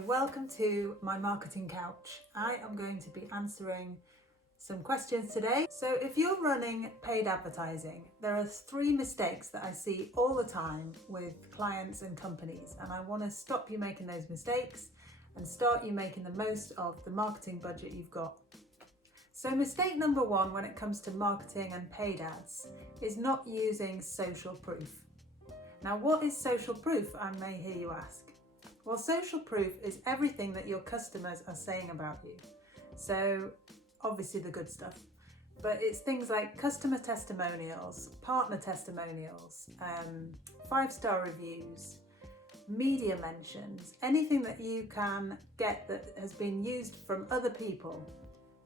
Welcome to my marketing couch. I am going to be answering some questions today. So if you're running paid advertising, there are 3 mistakes that I see all the time with clients and companies, and I want to stop you making those mistakes and start you making the most of the marketing budget you've got. So mistake number 1 when it comes to marketing and paid ads is not using social proof. Now, what is social proof, I may hear you ask? Well, social proof is everything that your customers are saying about you. So obviously the good stuff, but it's things like customer testimonials, partner testimonials, 5-star reviews, media mentions, anything that you can get that has been used from other people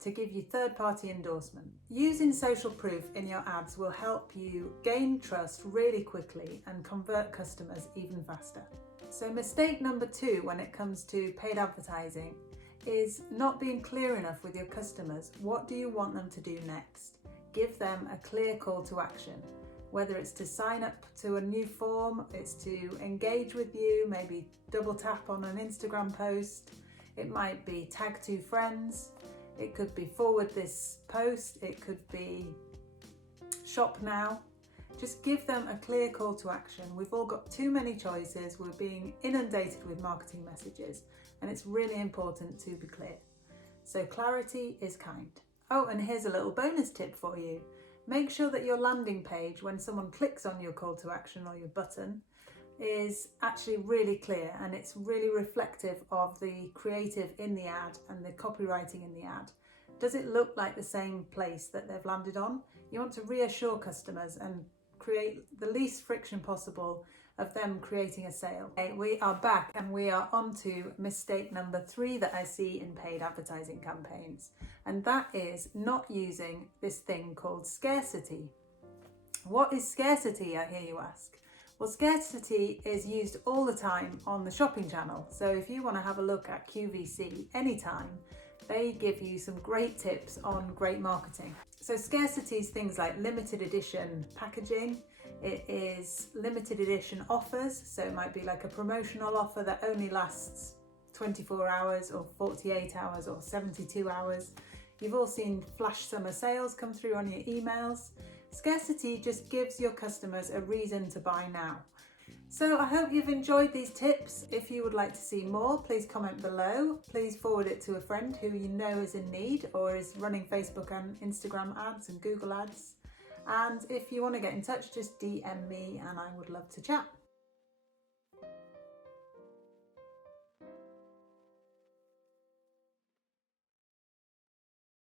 to give you third-party endorsement. Using social proof in your ads will help you gain trust really quickly and convert customers even faster. So mistake number 2 when it comes to paid advertising is not being clear enough with your customers. What do you want them to do next? Give them a clear call to action. Whether it's to sign up to a new form, it's to engage with you, maybe double tap on an Instagram post. It might be tag 2 friends. It could be forward this post. It could be shop now. Just give them a clear call to action. We've all got too many choices. We're being inundated with marketing messages, and it's really important to be clear. So clarity is kind. Oh, and here's a little bonus tip for you. Make sure that your landing page, when someone clicks on your call to action or your button, is actually really clear and it's really reflective of the creative in the ad and the copywriting in the ad. Does it look like the same place that they've landed on? You want to reassure customers and create the least friction possible of them creating a sale. Okay, we are back and we are on to mistake number 3 that I see in paid advertising campaigns, and that is not using this thing called scarcity. What is scarcity, I hear you ask? Well, scarcity is used all the time on the shopping channel. So if you want to have a look at QVC anytime, they give you some great tips on great marketing. So scarcity is things like limited edition packaging. It is limited edition offers. So it might be like a promotional offer that only lasts 24 hours or 48 hours or 72 hours. You've all seen flash summer sales come through on your emails. Scarcity just gives your customers a reason to buy now. So I hope you've enjoyed these tips. If you would like to see more, please comment below. Please forward it to a friend who you know is in need or is running Facebook and Instagram ads and Google ads. And if you want to get in touch, just DM me and I would love to chat.